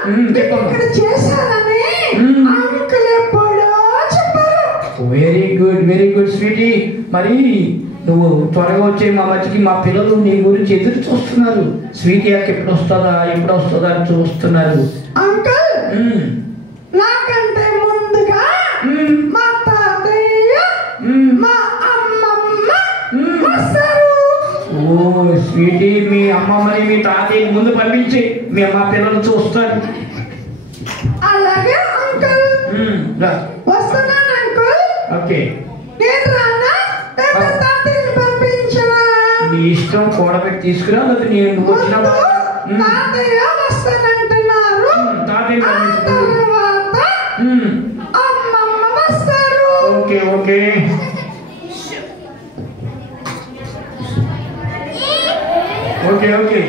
ఇక్కడ చేశానని అంకుల్ ఎప్పుడో చెప్పారు. Very good, very good Sweety. మరి నువ్వు త్వరగా వచ్చే మా మధ్యకి, మా పిల్లలు నీ గురించి ఎదురు చూస్తున్నారు. స్వీటీ అక్క ఎప్పుడు వస్తుందా అని చూస్తున్నారు. అంకుల్ నాకంటే ముందుగా మా తాతయ్య మా అమ్మమ్మ వస్తారు. ఓ స్వీటీ, మీ అమ్మమ్మని మీ తాతయ్యని ముందు పంపించి మా పిల్లలు చూస్తారు. అలాగే అంకుల్. వస్తున్నాను అంకుల్. ఓకే, నేను రానా తాతయ్యని పంపించనా? నీ ఇష్టం, కూడబెట్టి తీసుకురా. నేను వచ్చిన తాతయ్య వస్తానంటున్నారు. తర్వాత అమ్మమ్మ వస్తారు. Okay okay okay okay.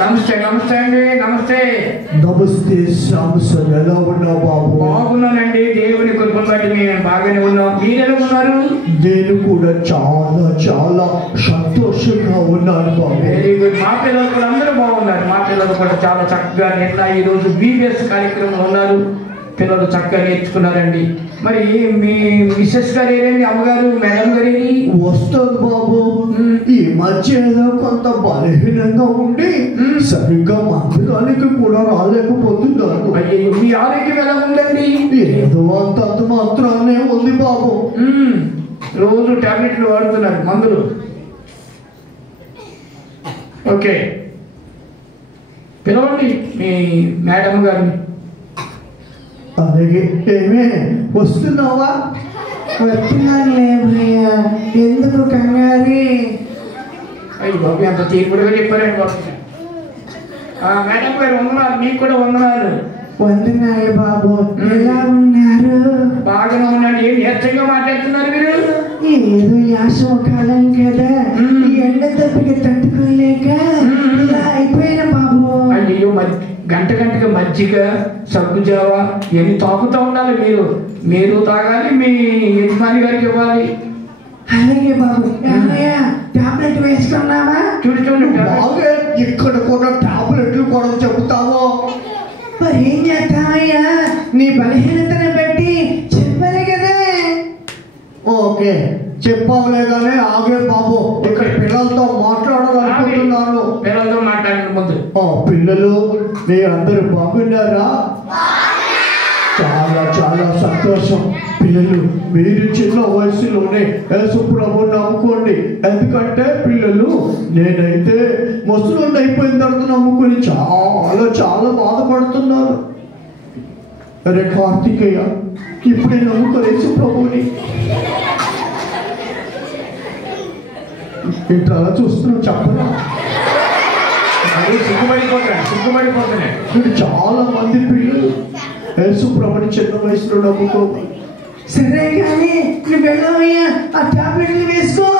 నమస్తే నమస్తే అండి. నమస్తే నమస్తే సాంసన్, ఎలా ఉన్నావు బాబు? బాగున్నానండి, దేవుని కృపను బట్టి మేము బాగానే ఉన్నాం. మీరు ఎలా ఉన్నారు? నేను కూడా చాలా చాలా సంతోషంగా ఉన్నాను బాబు. Very good. మా పిల్లలు కూడా అందరూ బాగున్నారు. మా పిల్లలు కూడా చాలా చక్కగా నిన్న ఈరోజు బీబీఎస్ కార్యక్రమంలో ఉన్నారు. పిల్లలు చక్కగా నేర్చుకున్నారండి. మరి మీ మిస్సెస్ గారు ఏరేంటి, అమ్మగారు, మేడం గారు వస్తుంది బాబు. ఈ మధ్య ఏదో కొంత బలహీనంగా ఉండి సరిగ్గా మందిరానికి కూడా రాలేకపోతున్నాను. అయ్యో, మీ ఆరోగ్యం ఎలా ఉందండి? ఏదో అంత మాత్రానే ఉంది బాబు. రోజు టాబ్లెట్లు వాడుతున్నారు, మందులు. ఓకే, పిలవండి మీ మేడం గారిని. అలాగే. ఏమే వస్తున్నావా? వస్తున్నానులే భయ్యా, ఎందుకు కంగారి? అయ్యి బాబు, అంత తీర్పుడుగా చెప్పారండి బాబు. మేడం గారు వందనాలు, మీకు కూడా వందనాలు. వందనాలు బాబు, ఎలా ఉన్నారు? బాగానే ఉన్నాడు. ఏం నేర్చంగా మాట్లాడుతున్నారు మీరు? ఏదో యాసవ కాలం కదా, ఈ ఎండ దెబ్బకి తట్టుకోలేక ఇలా అయిపోయిన బాబు. అయ్యో, గంటకి మజ్జిగ, సగ్గుజావ ఇవన్నీ తాగుతూ ఉండాలి. మీరు తాగాలి, మీ యజమాని గారికి ఇవ్వాలి. అలాగే బాబు. టాబ్లెట్ వేసుకున్నావా? చూడు బాగా ఇక్కడ కూడా టాబ్లెట్లు కూడా చెబుతావో. మరి ఏం చేస్తావయ్యా, నీ బలహీనతను బట్టి చెప్పాలి కదా. ఓకే, చెప్పాలే కానీ ఆగే బాబు, ఇక్కడ పిల్లలతో మాట్లాడాలనుకుంటున్నాను. పిల్లలతో మాట్లాడిన ముందు పిల్లలు మీరందరూ బాగున్నారా? చాలా చాలా సంతోషం. పిల్లలు, మీరు చిన్న వయసులోనే యేసు ప్రభువుని నమ్ముకోండి. ఎందుకంటే పిల్లలు, నేనైతే ముసలోళ్ళు అయిపోయిన తర్వాత నమ్ముకొని చాలా చాలా బాధపడుతున్నాను. అరే కార్తికేయ, ఇప్పుడే నమ్ముకో యేసు ప్రభువుని. ఇట్లా అలా చూస్తున్నావు, చెప్పరా? సిగ్గుపడిపోతున్నాయి. చాలా మంది పిల్లలు యేసు ప్రభువుని చిన్న వయసులో నమ్ముకోవాలి. సరే కానీ నువ్వు వెళ్ళవయ్యా, ఆ టాబ్లెట్లు వేసుకో.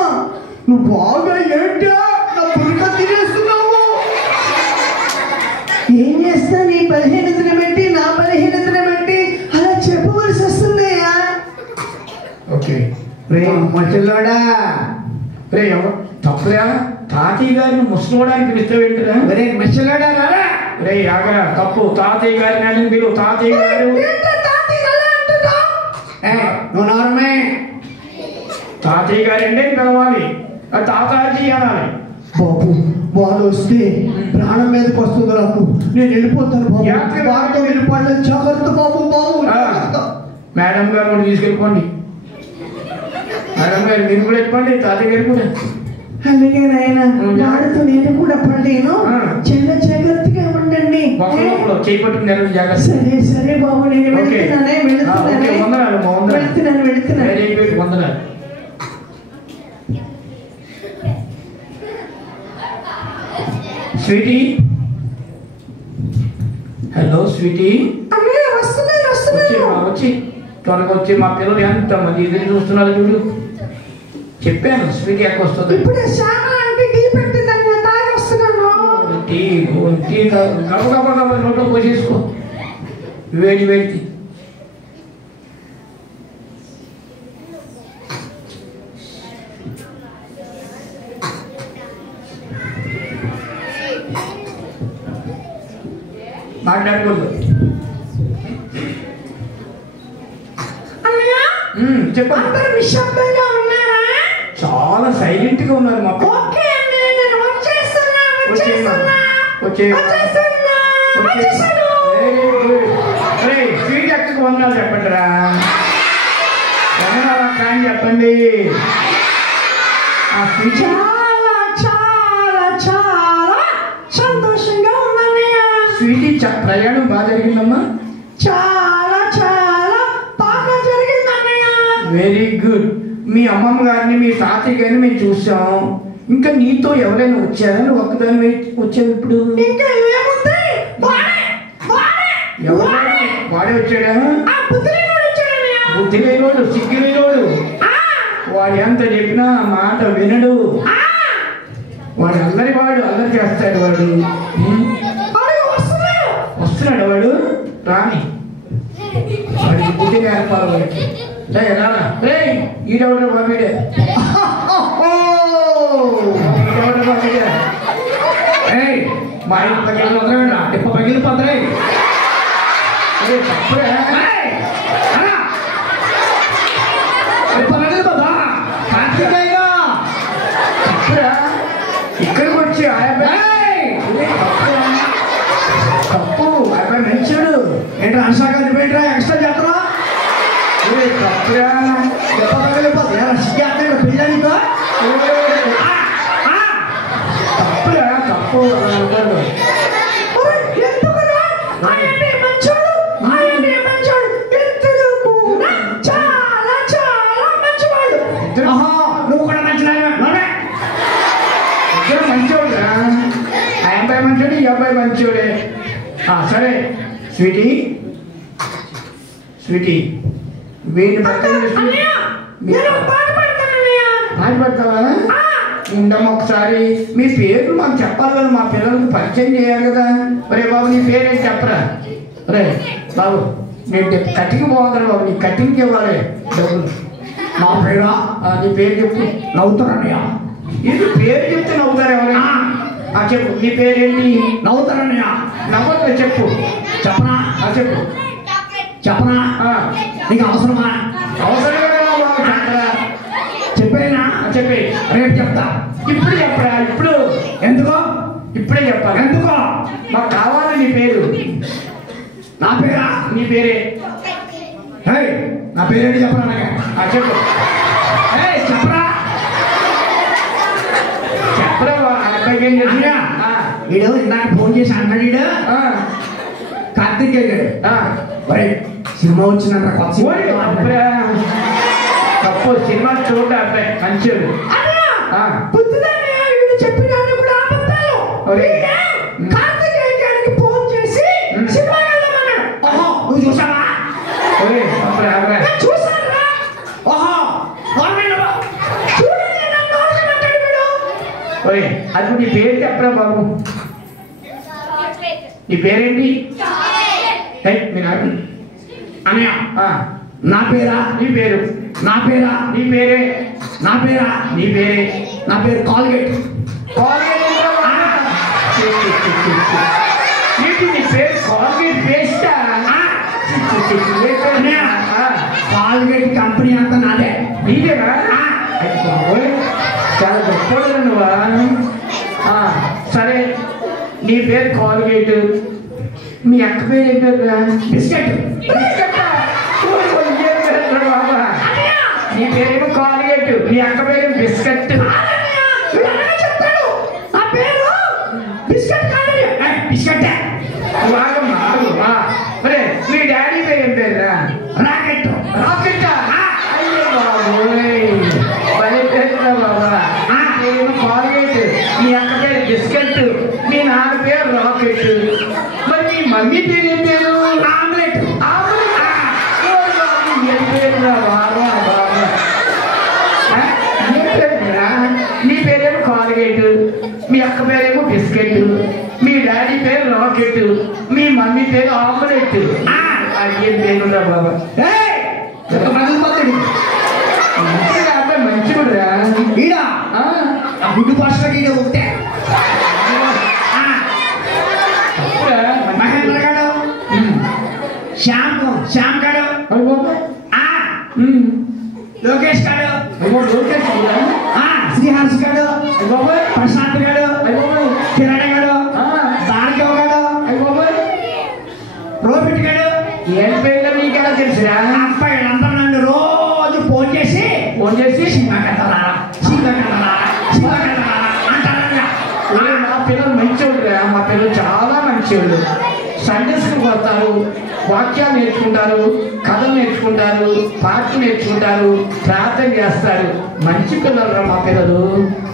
నువ్వు బాగా ఏంటా నా పురిక తినేస్తున్నావు? ఏం చేస్తా, నీ బలహీనతను బట్టి నా బలహీనతను బట్టి అలా చెప్పవలసి వస్తుందయ్యా. ఓకే, మధ్యలోడా రే తప్పురా, తాతయ్య గారిని ముసలోడానికి పిలుస్తావేంటిరా? రే మధ్యలోడా రారా. రే ఆగరా, తప్పు. తాతయ్య గారిని అని మీరు తాతయ్య గారు. నువ్వు నార్మే తాతయ్య గారండి పిలవాలి, తాతాజీ అనాలి. బాబు, వాళ్ళు వస్తే ప్రాణం మీదకి వస్తుంది నాకు. నేను వెళ్ళిపోతాను బాబు. వారితో వెళ్ళిపోతాను. జాగ్రత్త బాబు. మేడం గారు కూడా తీసుకెళ్ళిపోండి. మేడం గారు మీరు కూడా వెళ్ళిపోండి, తాతయ్య గారు కూడా. అలాగే నాయన, వాడితో నేను కూడా పడలేను. చాలా జాగ్రత్తగా ఉండండి. చేపట్టుకుని జాగ్రత్త. సరే సరే బాబు, నేను వెళ్తున్నాను. వెరీ గుడ్, వందనాలు. Sweety, hello Sweety. వచ్చి త్వరగా వచ్చి, మా పిల్లలు ఎంత మంది ఎదురు చూస్తున్నారు చూడు. చెప్పాను స్వీటీ ఎక్క వస్తుంది. టీ గబగబా నోట్లో పోసేసుకో, వేడి వేడి. మా మాట్లాడకూడదు. చెప్పండి. అందరూ నిశ్శబ్దంగా ఉన్నారా? చాలా సైలెంట్ గా ఉన్నారు మా ఓకే అండి, నేను వచ్చేస్తున్నా. స్వీట్ ఎక్కడికి వందనాలు చెప్పండి రా. వందనాలు అక్క అని చెప్పండి. చాలా చాలా చాలా సంతోషంగా ఉందన్నయ్య. స్వీటీ ప్రయాణం బాగా జరిగిందమ్మా? చాలా చాలా బాగా జరిగిందన్నయ్య. Very good. మీ అమ్మమ్మ గారిని మీ తాతయ్య గారిని మేము చూసాం. ఇంకా నీతో ఎవరైనా వచ్చారా? నువ్వు ఒక్కదాని వచ్చావు ఇప్పుడు? ఇంకా ఏముంది, వాడే వచ్చాడా? వచ్చాడన్నయ్య. బుద్ధి లేనోడు, సిగ్గు లేనోడు. వాడు ఎంత చెప్పినా మాట వినడు. వాడు అల్లరి, వాడు అల్లరి చేస్తాడు. వాడు వస్తున్నాడు. వాడు రాని వాడికి బుద్ధి నేర్పాలి. వాడికి ఈడవడ బాబీడే మా ఇంట్లో పగిలిపోతాయి. ఇక్కడికి వచ్చి తప్పు అబ్బాయి మంచివాడు. ఏంట్రా అన్సాగా ఏంట్రా ఎక్స్ట్రా చేస్తారా? తప్పురా పిల్లనితో తప్పురా తప్పు. నువ్వు కూడా మంచివాడు. మంచివాడురా. ఆ అబ్బాయి మంచివాడు, ఈ అబ్బాయి మంచివాడే. సరే స్వీటీ, స్వీటీ వీడిని బాధపడతావా? ఉండమ్మ ఒకసారి మీ పేర్లు మాకు చెప్పాలి కదా, మా పిల్లలకు పరిచయం చేయాలి కదా. రే బాబు నీ పేరేంటి చెప్పరా? రే బాబు నేను కటింగ్ బాగుంటారు బాబు, నీ కటింగ్కి ఇవ్వాలి డబ్బులు. నా పేరా? నీ పేరు చెప్పు. నవ్వుతారన్నయ్య. ఇది పేరు చెప్తే నవ్వుతారు ఎవరైనా? చెప్పు నీ పేరేంటి? నవ్వుతారన్నయ్య. నవ్వద్దు, చెప్పు. చెప్పనా? చెప్పు. చెప్పనా? నీకు అవసరమా? అవసరం చెప్పేనా? చెప్పే. రేపు చెప్తా. ఇప్పుడు చెప్పరా? ఇప్పుడు ఎందుకో? ఇప్పుడే చెప్పాలి. ఎందుకో? మాకు కావాలి నీ పేరు. నా పేరా? నీ పేరే. నా పేరేంటి చెప్పరా? చెప్పు. చెప్పరా? చెప్పరా? అబ్బాయికి ఏం చేసినా? వీడు ఇందాక ఫోన్ చేసి అన్నాడు. కార్తీక్ గారు సినిమా వచ్చిందంట కొత్త. తప్పు సినిమా చూడ అబ్బాయి మంచోడు. ఫోన్ చేసి నువ్వు చూసావా? అది నీ పేరు చెప్పరా బాబు? నీ పేరేంటి? అన్నయ్య నా పేరా? నీ పేరు. నా పేరా? నీ పేరే. నా పేరా? నీ పేరే. నా పేరు కాల్గేట్. ఏంటి నీ పేరు? కాల్గేట్ పేస్టా? కాల్గేట్ కంపెనీ అంతా నాదే. నీదేనా? చాలా గొప్పడు నువ్వా? సరే నీ పేరు కాల్గేట్. మీ అక్క పేరు ఏం పేరు? బిస్కెట్. బాబా నీ పేరేమో కాల్గేట్, మీ అక్క పేరు బిస్కెట్. బిస్కెట్ మరి మీ డాడీ పేరు ఏం పేరు? రాకెట్. రాకెట్. అయ్యో బాబు భలే పేరురా బాబా. పేరేమో కాల్గేట్, మీ అక్క పేరు బిస్కెట్, మీ నాన్న పేరు రాకెట్. మరి మీ మమ్మీ పేరు ఏం పేరు? ఆమ్లెట్. నీ పేరేమో కాల్గేట్, మీ అక్క పేరేమో బిస్కెట్, మీ డాడీ పేరు రాకెట్, మీ మమ్మీ పేరు ఆమ్లెట్. అయ్యేం పేరురా బాబా? అబ్బాయి మంచిగుడురా. ఈడ గుడ్డు భాషలకి ఒకటే. మహేంద్ర గారు శ్యామ్ గారు, అయ్యి బాబాయ్ లోకేష్ గారు, లోకేష్ శ్రీహర్ష్ గారు, అయ్యి బాబాయ్ ప్రశాంత్ గారు, అయ్యి బాబాయ్ కిరణ్ గారు, భార్గవ్ గారు, అయ్యి బాబాయ్ రోహిత్ గారు. ఏం పేర్లు మీకు ఎలా తెలుసురా? అబ్బాయి వీళ్ళందరూ నన్ను రోజు ఫోన్ చేసి సినిమా కథరా అంటారా. మా పిల్లలు మంచివాళ్ళురా, మా పిల్లలు చాలా మంచివాళ్ళు. సండే స్కూల్కి వస్తారు, వాక్యాలు నేర్చుకుంటారు, కథలు నేర్చుకుంటారు, పాటలు నేర్చుకుంటారు, ప్రార్థన చేస్తారు. మంచి పిల్లలు మా పిల్లలు.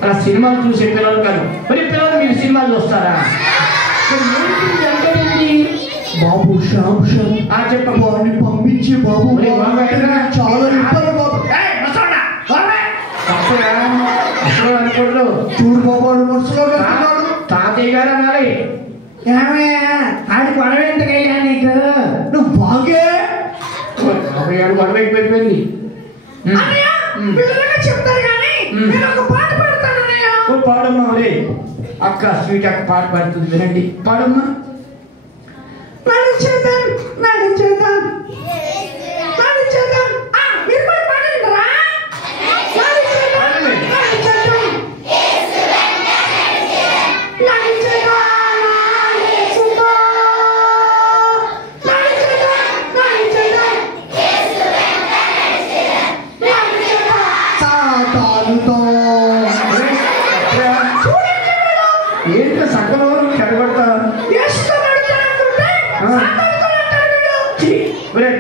అలా సినిమాలు చూసే పిల్లలు కాదు. మరి పిల్లలు మీరు సినిమాలు చూస్తారా? బాబు శ్యామ్ చెప్పండి. వారిని పంపించి బాబు చాలా ఇబ్బంది బాబు. అసలు అనుకోడు. చూడు బాబు వాడు మనసులో పెట్టుకున్నాడు. తాతయ్య గారు అనాలి. ఆడి గొడవ ఎందుకయ్యా నీకు? నువ్వు బాగే గొడవ అయిపోయింది. చెప్తారు కానీ నేను ఒక పాట పాడతానయ్యా. పాడమ్మా. రే అక్క స్వీట్ అక్క పాట పాడుతుంది, వినండి. పాడమ్మా. నడిచేద్దాం నడిచేద్దాం నడిచేద్దాం. మీరు కూడా పాడండిరా. నడిచేద్దాం నడిచేద్దాం ఏంటి సకల చెడగొడతా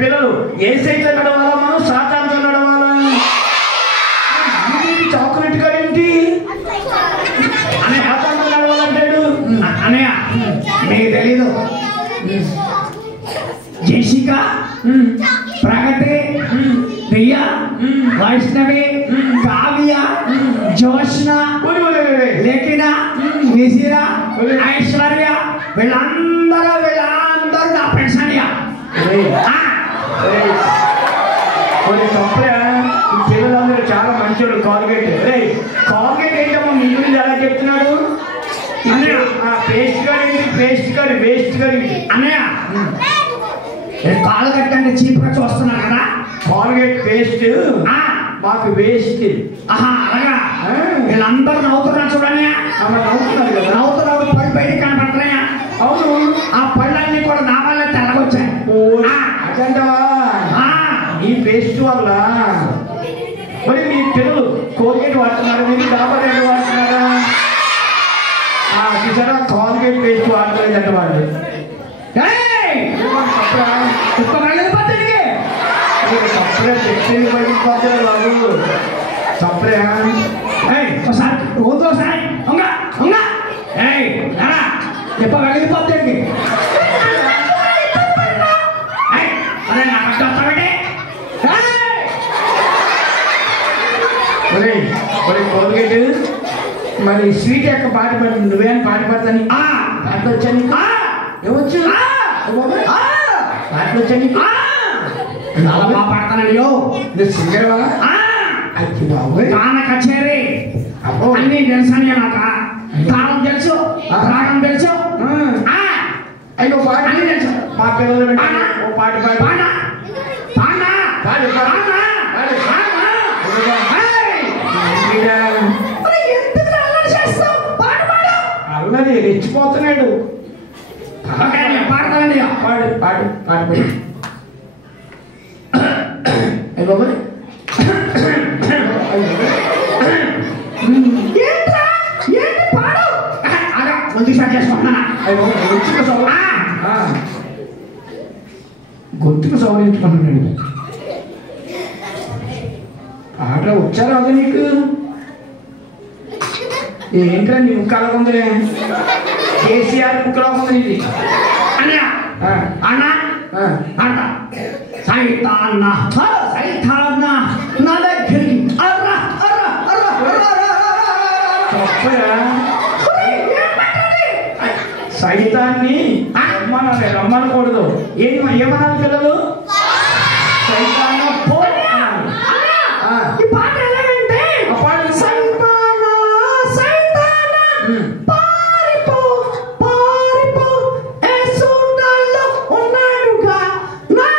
పిల్లలు ఏ సైట్లో నడవాలా, మనం సాతాన్తో నడవాలా? చాక్లెట్ గారేంటి సాతాన్తో నడవాలంటాడు? అన్నయ్య మీకు తెలీదు. జెసిక, ప్రగతి, ప్రియా, వైష్ణవి, కావ్య, జోష్న, లేఖిన, నిసిరా, ఐశ్వర్య వీళ్ళందరూ నా ఫ్రెండ్స్ అన్నయ్య. పిల్లలందరూ చాలా మంచివాడు. కాల్గేట్ కాల్గేట్ ఏంటమ్మా మీ గురించి ఎలా చెప్తున్నాడు? పేస్ట్ గారు ఏంటి? పేస్ట్ గారు వేస్ట్ గారు అన్నయ్య కాలు కట్టంటే చీప్గా చూస్తున్నారు కదా. కాల్గేట్ పేస్ట్ మాకు వేస్ట్. అలాగా వీళ్ళందరూ నవ్వుతున్నారు చూడని. నవ్వుతున్నారు కదా. నవ్వుతున్నారు, పళ్ళు బయటికి కనపడుతున్నాయా? అవును. ఆ పళ్ళన్నీ కూడా నా వల్ల తెల్లగొచ్చాయి. అదంటవా ఈ పేస్ట్ వల్ల. మరి మీ పిల్లలు కోల్గేట్ వాడుతున్నారు, మీరు డాబర్ రెడ్ వాడుతున్నారా? చూసారా కాల్గేట్ పేస్ట్ వాడలేదంట వాళ్ళు. సపరే చెప్పింది పడిపోతారు బాబు. సపరే ఒకసారి రోజుకోసారి చెప్ప వెళ్ళిపోతాయి. అరే నాకు వస్తామంటే కోల్గేట్ మరి స్వీట్ యొక్క పాట పడుతుంది. నువ్వేం పాట పడతాను పాటలు వచ్చా నీకు? ఏమొచ్చు పాటలు వచ్చా నీకు? పాడతానయ్యో. సింగర్వా? అది బాబు గాన కచేరీ అన్నీ తెలుసు అని నాకు. తాళం తెలుసు, రాగం తెలుసు. అయ్యో పాట అన్నీ తెలుసు. మా పిల్లలు ఓ పాట పాడు. అల్లరి రెచ్చిపోతున్నాడు. పాడతానండి. పాడు పాడు పాడు. బాబాయ్ గొంతుకు సవరించుకుంటున్నాడు. ఆట వచ్చారా అది నీకు? ఏంట్రా నీ ముక్కలా ఉందిలే. కేసీఆర్ ముక్కలా ఉంది ఇది. అన్నయ్య అన్న అంట సైతాన్న సైతాన్న నా దగ్గరికి సైతాన్ని రమ్మనకూడదు. ఏమన్నారు పిల్లలు? సైతాన్న పో. ఈ పాట ఎలాగంటే సైతాన్న సైతాన్న పారిపో పారిపో యేసు నాలో ఉన్నాడుగా నా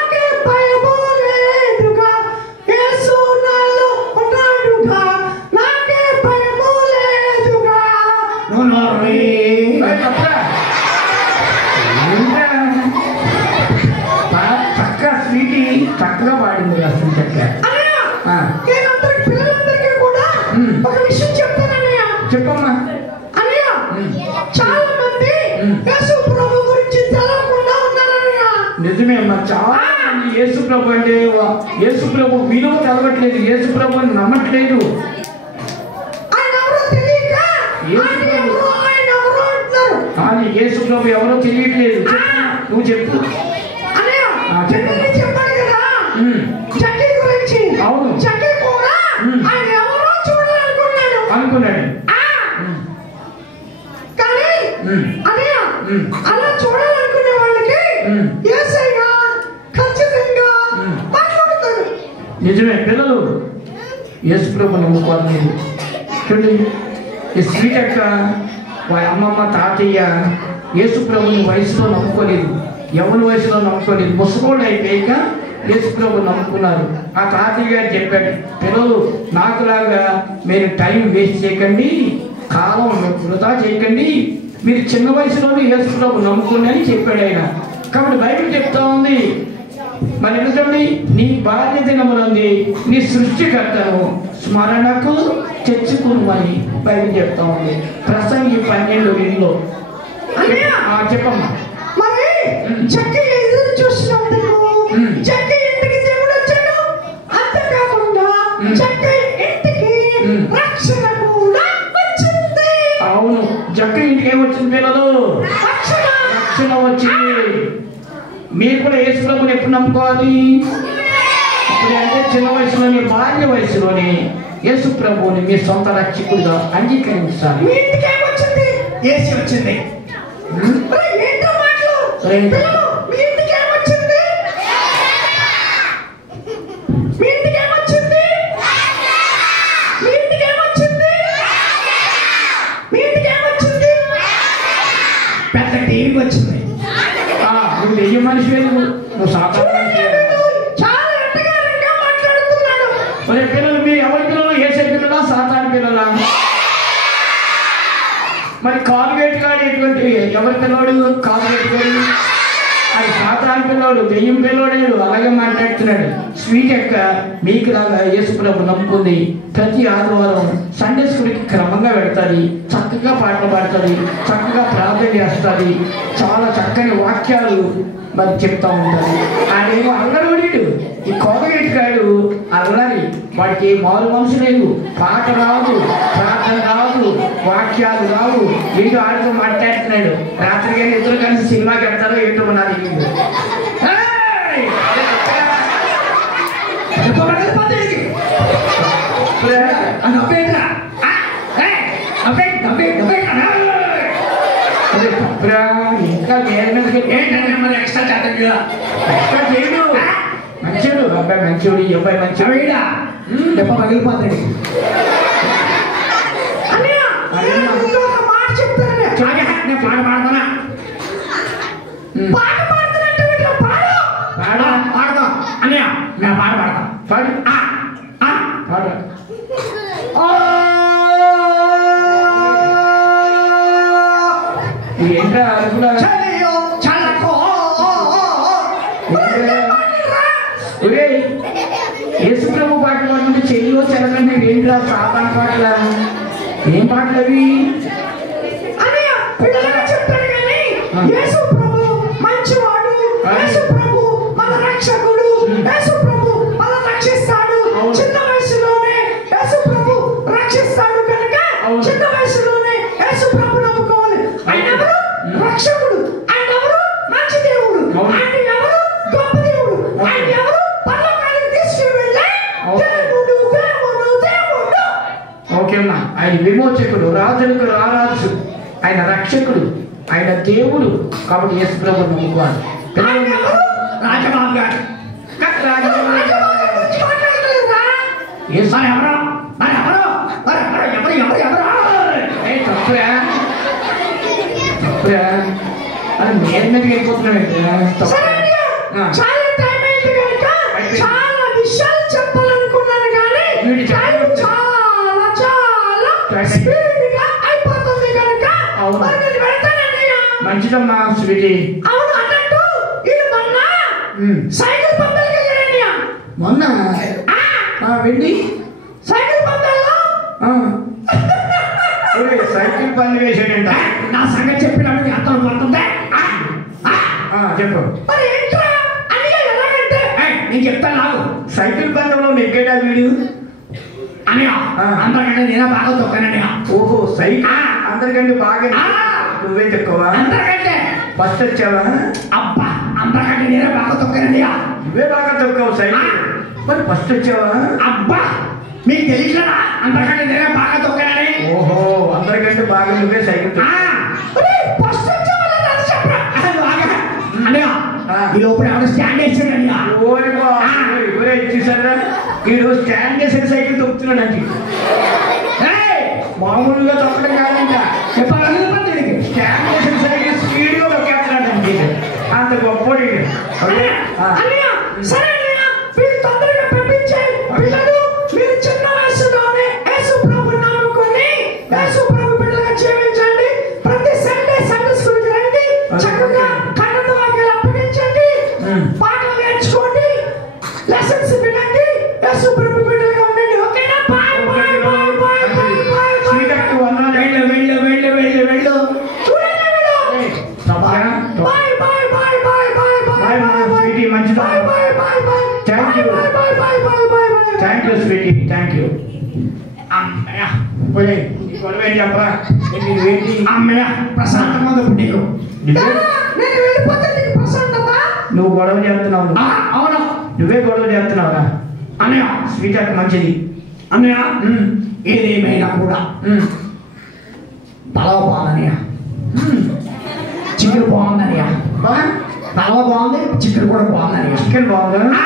చక్కగా స్వీటీ చక్కగా పాడింది అసలు చక్కగా. పిల్లలందరికీ కూడా ఒక విషయం చెప్తానన్నయ్య. చెప్పమ్మా. అన్నయ్య చాలా మంది యేసు ప్రభు గురించి తెలవకుండా ఉన్నారన్నయ్య. నిజమే అమ్మా, చాలా మంది యేసు ప్రభు అంటే యేసు ప్రభు విలువ తెలవట్లేదు, యేసు ప్రభుని నమ్మట్లేదు. కానీ యేసు ప్రభు ఎవరో తెలియట్లేదు. నువ్వు చెప్పు. చెప్పాలి కదా చక్కి గురించి. అవును, చక్కి కూడా ఆయన ఎవరో చూడాలనుకున్నాడు అనుకున్నాడు. కానీ అన్నయ్య అలా చూడాలనుకునే వాళ్ళకి యేసయ్య ఖచ్చితంగా మాట్లాడుతాడు. నిజమే, పిల్లలు యేసు ప్రభు నమ్ముకోవాలి. చూడండి, ఈ స్వీట్ అక్క వాళ్ళ అమ్మమ్మ తాతయ్య యేసు ప్రభుని వయసులో నమ్ముకోలేదు, ఎవరి వయసులో నమ్ముకోలేదు. ముసలోళ్ళు అయిపోయాక యేసు ప్రభు నమ్ముకున్నారు. ఆ తాతయ్య గారు చెప్పాడు, పిల్లలు నాకులాగా మీరు టైం వేస్ట్ చేయకండి, కాలం వృధా చేయకండి, మీరు చిన్న వయసులోనే యేసు ప్రభు నమ్ముకుని అని చెప్పాడు ఆయన. కాబట్టి బైబిల్ చెప్తా ఉంది, మరి ఎందుకండి నీ భార్య దినములంది నీ సృష్టికర్తను స్మరణకు తెచ్చుకుని బైబిల్ చెప్తా ఉంది. ప్రసంగి 12:2. చెప్పమ్మా. మరి చక్కి ఎదురు చూసినప్పుడు చక్కి ఇంటికి దేవుడు వచ్చాడు. అంతేకాకుండా చక్కి ఇంటికి రక్షణ కూడా వచ్చింది. అవును, చక్కి ఇంటికి ఏమొచ్చింది పిల్లలు? రక్షణ వచ్చింది. మీరు కూడా యేసు ప్రభుని ఎప్పుడు నమ్ముకోవాలి? అప్పుడు అంటే చిన్న వయసులోని, బాల్య వయసులోని యేసు ప్రభుని మీ సొంత రక్షకుడిగా అంగీకరించాలి. మీ ఇంటికి ఏమొచ్చింది? యేసు వచ్చింది. ఏంటో మాటలు? మీ ఇంటికి ఏమొచ్చింది? మీ ఇంటికి ఏమొచ్చింది? మీ ఇంటికి ఏమొచ్చింది? మీ ఇంటికి ఏమొచ్చింది? పెద్ద టీవీ వచ్చింది. నువ్వు దెయ్య మనిషి, నువ్వు సాధారణ మనిషి. చాలా ఎట్టగారంగా మాట్లాడుతున్నాడు. మరి పిల్లలు మీ ఎవరి పిల్లలు? యేసే పిల్లలా, సాతాను పిల్లలా? మరి కాలుగేటు కాడు ఎటువంటి ఎవరి పిల్లోడు? కాలుగేటు కాడు అది సాతాను పిల్లోడు, దెయ్యం పిల్లోడాడు. అలాగే మాట్లాడుతున్నాడు. స్వీట్ యొక్క మీకు లాగా యేసు ప్రభు నమ్ముకుంది. ప్రతి ఆదివారం సండే స్కూల్కి క్రమంగా పెడతాది, చక్కగా పాటలు పాడుతుంది, చక్కగా ప్రార్థన చేస్తుంది, చాలా చక్కని వాక్యాలు మరి చెప్తా ఉంటాడు. ఆయనేమో అల్లరోడీడు. ఈ కోగగేటుగాడు అల్లరి, వాడికి మారు మనసు లేదు, పాట రాదు, ప్రార్థన రాదు, వాక్యాలు రావు. వీడు ఆడితో మాట్లాడుతున్నాడు. రాత్రి కానీ ఇద్దరు కలిసి సినిమాకి వెళ్తారో ఏంటో ఉన్నది. ఇంకా ఎక్స్ట్రా చేద్దాం. ఎక్స్ట్రా చేయడు. మంచోడు అబ్బాయి, మంచోడు. ఈ అబ్బాయి మంచోడు. దెబ్బ పగిలిపోతాడు. మాట చెప్తాను. నేను పాట పాడతానా? పాట పాడుతున్నట్టు పాడదా అన్నయ్య? నేను పాట పాడతా. పాడు పాడు. ఏంట్రా అనుకున్నా? యేసు ప్రభు పాటలు పాడుతుంటే చెయ్యో చెలకంటే ఏంట్రా సాతాను పాటలా? ఏం పాటలు అవి? చెప్పాడు కానీ యేసు ప్రభు మంచివాడు, యేసు ప్రభు మన రక్షకుడు, యేసు ప్రభు మన రక్షిస్తాడు. చిన్న వయసులోనే యేసు ప్రభు రక్షిస్తాడు కనుక చిన్న వయసులోనే యేసు ప్రభు నమ్ముకోవాలి. ఆయన ఎవరు? రక్షకుడు. ఆయన ఎవరు? మంచి దేవుడు. ఆయన ఎవరు? గొప్ప దేవుడు. ఆయన ఎవరు? పరలోకానికి తీసుకువెళ్ళే దేవుడు, దేవుడు, దేవుడు. ఓకే అమ్మా. ఆయన విమోచకుడు, రాజులకు రారాజు, ఆయన రక్షకుడు, ఆయన దేవుడు. కాబట్టి యేసు ప్రభు నమ్ముకోవాలి. రాజబాబు గారు అది నేను మీద వెళ్ళిపోతున్నాడు. చాలా టైం అయింది కనుక చాలా విషయాలు చెప్పాలనుకున్నాను కానీ చాలా చాలా స్పీడ్ గా అయిపోతుంది కనుక మంచిదమ్మా స్వీటీ. అవును అన్నట్టు వీళ్ళు మొన్న సైకిల్ పందాలకి వెళ్ళారన్నయ్య. మొన్న వెళ్ళి సైకిల్ పందాల్లో సైకిల్ పని వేసాడంట. నా సంగతి చెప్పినప్పుడు అర్థం పడుతుందా? చెప్పు. మరి ఏంట్రా అన్నయ్య ఎలాగంటే నేను చెప్తాను నాకు. సైకిల్ పందంలో నెగ్గడా వీడు అన్నయ్య అందరికంటే నేనే బాగా తొక్కానన్నయ్య. ఓహో సైకిల్ అందరికంటే బాగా నువ్వే తక్కువ. అందరికంటే ఫస్ట్ వచ్చావా? అబ్బా అందరికంటే నేనే బాగా తొక్కానన్నయ్య. నువ్వే బాగా తొక్కావు సైకిల్. మరి ఫస్ట్ వచ్చావా? అబ్బా మీకు తెలియట్లేదా అందరికంటే నేనే బాగా తొక్కానని? ఓహో అందరికంటే బాగా నువ్వే సైకిల్ ఫస్ట్ వచ్చావా చెప్పరా అన్నయ్య. ఈ లోపల ఎవరు స్టాండ్ వేసాడన్నయ్య. ఎవరే ఇచ్చేసారా? వీడు స్టాండ్ చేసిన సైకిల్ తొక్కుతున్నాడు అండి. మామూలుగా తొక్కడం కాదంట. చెప్పాలి స్టాండ్ చేసిన సైకిల్ స్పీడ్ గా తొక్కేస్తున్నాడండి. అంత గొప్పడు. అన్నయ్య సరే అన్నయ్య మీరు తొందరగా పంపించే పిల్లలు మీరు చిన్న వయసులోనే యేసు ప్రభు నమ్ముకొని యేసు ప్రభు బిడ్డలుగా జీవించండి. ప్రతి సండే సండే స్కూల్కి రండి. చక్కగా కన్నడ వాక్యాలు అప్పగించండి. పాటలు నేర్చుకోండి. లెసన్స్ వినండి. యేసు ప్రభు బిడ్డలుగా ఉండండి. ఓకేనా? Bye bye bye bye bye bye వెళ్ళు వెళ్ళు వెళ్ళు వెళ్ళు వెళ్ళు చూడండి వెళ్ళు bye bye bye bye bye bye sweetie మంచిది. Bye bye bye bye thank you bye bye bye bye bye thank you sweetie thank you. అమ్మయ్య పోయి గొడవ ఏం చెప్పరా? ఏంటి అమ్మయ్య ప్రశాంతంగా ఉంది నీకు. నేను వెళ్ళిపోతే నీకు ప్రశాంతత. నువ్వు గొడవ చేస్తున్నావు. అవును నువ్వే గొడవ చేస్తున్నావురా అన్నయ్య. స్వీట్ అక్క మంచిది అన్నయ్య ఏదేమైనా కూడా పలవ బాగుందన్నయ్య. చికెన్ బాగుందన్నయ్య. పలవ బాగుంది చికెన్ కూడా బాగుందన్నయ్య. చికెన్ బాగుందా?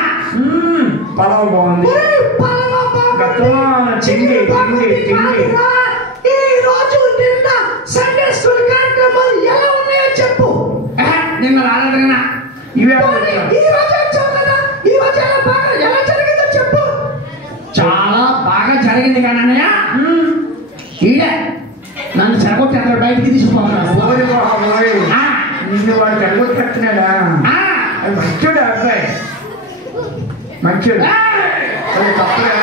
పలావ్ బాగుంది. ఈ రోజు నిన్న సండే స్కూల్ కార్యక్రమాలు ఎలా ఉన్నాయో చెప్పు. నిన్న రాలేదన్నా ఈ రోజు వచ్చావు కదా. ఈ రోజు ఎలా జరిగిందో చెప్పు. చాలా బాగా జరిగింది కానీ అన్నయ్య ఈడే నన్ను చెరగొట్టి అక్కడ బయటికి తీసుకుపోతున్నాడు. నిన్ను వాడు చెరగొట్టి కట్టినాడా? మంచోడు అబ్బాయి మంచోడు. తప్పగా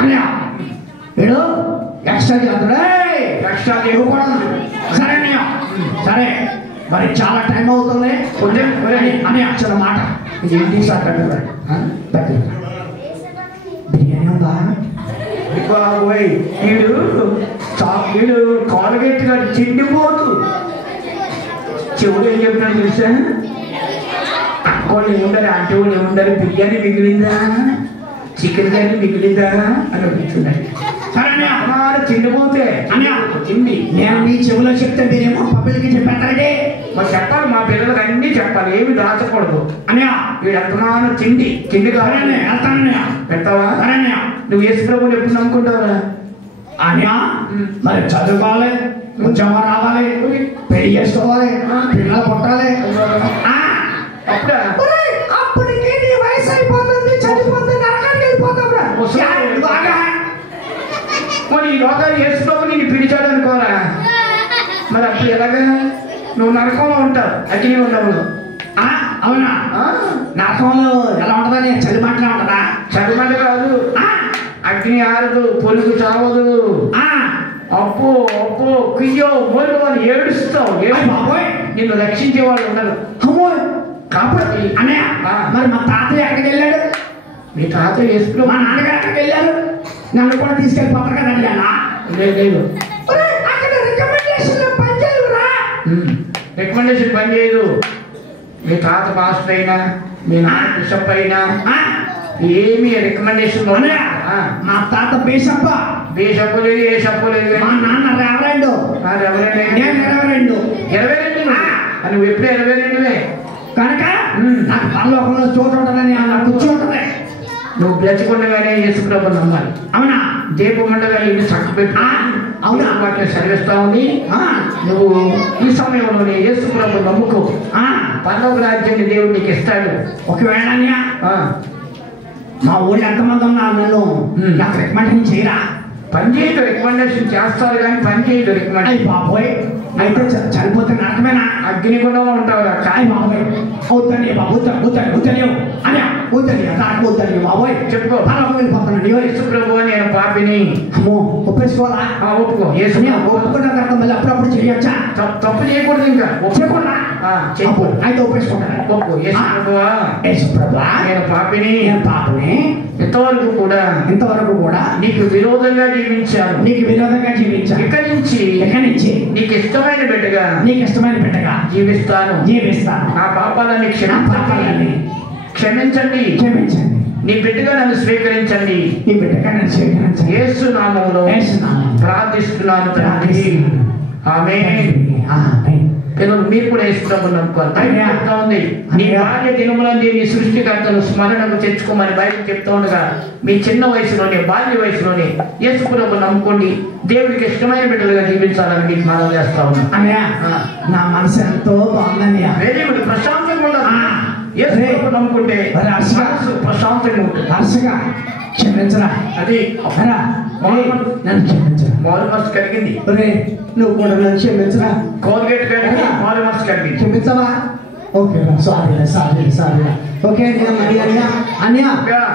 అన్నయ్య వీడు ఎక్స్ట్రా చేస్తాడు. ఎక్స్ట్రా ఇవ్వకూడదు. సరే అన్నయ్య సరే మరి చాలా టైం అవుతుంది. అన్నయ్య చిన్న మాట ఏంటి సార్ బిర్యానీ ఉందా? వీడు కాలుగెట్టు గారు చిండిపోతూ చెవుడు ఏం చెప్పినా తెలుసా? అక్కోళ్ళు ఏముండారు అంటే వాళ్ళు ఏముండారు బిర్యానీ మిగిలిందా చికెన్ కర్రీ మిగిలిందా అని అడుగుతున్నాడు. చిండిపోతే చిండి నేను మీ చెవులో చెప్తే మీరేమో పబ్లిక్కి చెప్పేస్తారండి. మరి చెప్పాలి మా పిల్లలకి అన్ని చెప్పాలి ఏమి దాచకూడదు. అన్నయ్య వీడు ఎంతమానం తిండి కావాలనే వెళ్తానన్నయ్య. పెడతావా? అన్నయ్య నువ్వు యేసు ప్రభువుని ఎప్పుడు నమ్ముకుంటావురా? అన్నయ్య మరి చదువుకోవాలి, ఉద్యోగం రావాలి, పెళ్లి చేసుకోవాలి, పిల్లలు పుట్టాలి. అప్పటికి నీ వయసు అయిపోతుంది, చనిపోతుంది, నరకానికి వెళ్ళిపోతావు. మరి ఈ లోకాలు యేసు ప్రభు నిన్ను పిలిచాడు అనుకోరా? మరి అప్పుడు ఎలాగా? నువ్వు నరకంలో ఉంటావు, అగ్ని ఉండవు. అవునా? నరకంలో ఎలా ఉంటుందని చలిమంటలా ఉంటుందా? చలిమంట కాదు, అగ్ని ఆరదు, పొలుగు చావదు. అప్పు అప్పు కుయ్యో మొదలు అని ఏడుస్తావు. నిన్ను రక్షించే వాళ్ళు ఉన్నారు. అమ్మో కాబట్టి అన్నయ్య మరి మా తాతయ్య ఎక్కడికి వెళ్ళాడు? మీ తాతయ్య యేసు మా నాన్నగారు ఎక్కడికి వెళ్ళారు? నన్ను కూడా తీసుకెళ్ళిపోతారు కదండి. అలా లేదు అక్కడ రికమెండేషన్ పని చేయదు. మీ తాత మాస్టర్ అయినా మీ నాన్న బిషప్ అయినా ఏమి రికమెండేషన్. మా తాత బేసప్ప లేదు ఏ సప్పు లేదు. మా నాన్న రెవరెండు. నేను రెవరెండు. 22 నువ్వు ఎప్పుడే 22 కనుక నాకు పరలోకంలో చోటు ఉంటుందని అలా కూర్చుంటుంది. నువ్వు బ్రతికుండగానే యేసు ప్రభువుని నమ్మాలి. అవునా? దీపం ఉండగా ఇల్లు చక్కబెట్టు. అవునా? వాటిని సర్విస్తా ఉంది. నువ్వు ఈ సమయంలోనే యేసు ప్రభువుని నమ్ముకో. పరలోక రాజ్యాన్ని దేవుడు నీకు ఇస్తాడు. ఒకవేళ మా ఊళ్ళో ఎంతమంది ఉన్నారు నన్ను నాకు రికమెండేషన్ చేయరా? పని చేయదు, రికమెండేషన్ చేస్తారు కానీ పని చేయదు రికమెండేషన్. అయ్యి బాబోయ్, అయితే చనిపోతే నరకమేనా? అగ్నిగుండంలో ఉంటావురా. కాయ బాబోయ్, అవుతానే బాబు, అవుతానే అని అవుతానే నాకు అవుతానే బాబోయ్. చెప్పుకో. పరలోకం వెళ్ళిపోతాను. యేసు ప్రభువా నేను పాపిని. అమ్మో, ఒప్పేసుకోవాలా? ఒప్పుకో. యేసు ఒప్పుకున్న తర్వాత మళ్ళీ అప్పుడప్పుడు చేయొచ్చా? తప్పు చేయకూడదు ఇంకా. చేయకుండా అయితే ఒప్పేసుకుంటాను. ఒప్పు. యేసు ప్రభువా, యేసు ప్రభువా నేను పాపిని. నేను పాపిని. ఇంతవరకు కూడా నీకు విరోధంగా జీవించాను. నీకు విరోధంగా జీవించాను. ఇక్కడి నుంచి నీకు ఇష్టమైన బిడ్డగా జీవిస్తాను. నా పాపాలని క్షమించండి. నీ బిడ్డగా నన్ను స్వీకరించండి. యేసు నామములో ప్రార్థిస్తున్నాను తండ్రి. ఆమేన్. పిల్లలు మీరు కూడా యేసుప్రభువుని నమ్ముకోవాలి. నీ భార్య దినములందు నీ సృష్టికర్తను స్మరణకు తెచ్చుకోమని బైబిల్ చెప్తా ఉండగా మీ చిన్న వయసులోనే, బాల్య వయసులోనే యేసుప్రభువుని నమ్ముకోండి. దేవుడికి ఇష్టమైన బిడ్డలుగా జీవించాలని మీకు మనం చేస్తా ఉన్నాం. అన్నయ్య, నా మనసు ఎంతో బాగుందన్నయ్య. Very good. ప్రశాంతంగా ఉండదు. యేసుప్రభువుని నమ్ముకుంటే ప్రశాంతంగా ఉంటుంది. హర్షగా క్షమించరా. అది నన్ను క్షమించరా. మారు మనసు కలిగింది. నువ్వు కూడా నన్ను క్షమించరా. కోల్గేట్ కలిగింది, మారు మనసు కలిగింది. క్షమించవా? Okay, sorry. ఓకే అన్నయ్య,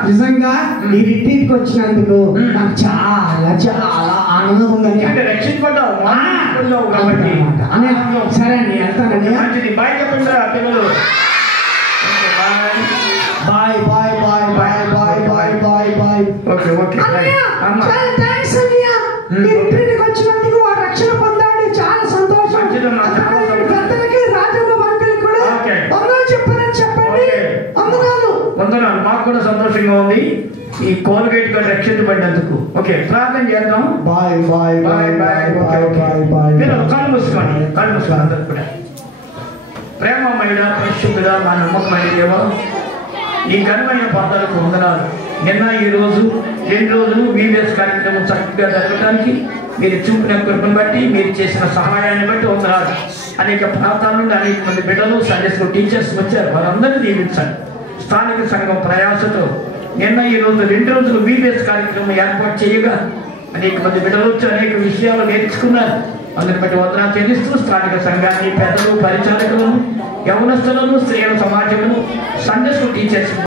నిజంగా ఈ రిట్రీట్కి వచ్చినందుకు నాకు చాలా చాలా ఆనందం ఉందని. రక్షించబడ్డావు కాబట్టి అన్నయ్య, సరే అండి, వెళ్తానండి. మంచిది. బాయ్ చెప్పండి పిల్లలు. Bye bye bye bye bye bye bye bye. Okay okay. Thanks అన్నయ్య. ఈ రిట్రీట్కి వచ్చినందుకు ఆ రక్షణ పొందాడు. చాలా సంతోషం. పెద్దలకి రాజవ్వ వంటలు కూడా వందలు చెప్పారని చెప్పండి. వందనాలు. మాకు కూడా సంతోషంగా ఉంది ఈ కోల్గేట్ గా రక్షించబడినందుకు. ఓకే, ప్రార్థన చేద్దాం. Bye bye bye bye bye bye bye. కళ్ళు మూసుకోండి అందరు కూడా. ప్రేమమైన పరిశుద్ధుడా, మా నమ్మకమైన దేవా, ఈ ఘనమైన పాదాలకు వందనాలు. నిన్న ఈ రోజు 2 రోజులు వీబీఎస్ కార్యక్రమం చక్కగా జరగడానికి మీరు చూపిన కృపను బట్టి, మీరు చేసిన సహాయాన్ని బట్టి వందనాలు. అనేక ప్రాంతాల నుండి అనేక మంది బిడ్డలు, సండే స్కూల్ టీచర్స్ వచ్చారు. వారందరినీ దీవించండి. స్థానిక సంఘం ప్రయాసతో నిన్న ఈ రోజు 2 రోజులు వీబీఎస్ కార్యక్రమం ఏర్పాటు చేయగా అనేక మంది బిడ్డలు వచ్చి అనేక విషయాలు నేర్చుకున్నారు. అందుని బట్టి వందనాలు చెల్లిస్తూ స్థానిక సంఘాన్ని, పెద్దలు, పరిచారకులను, యవనస్తులను, స్త్రీల సమాజమును, సండే స్కూల్ టీచర్స్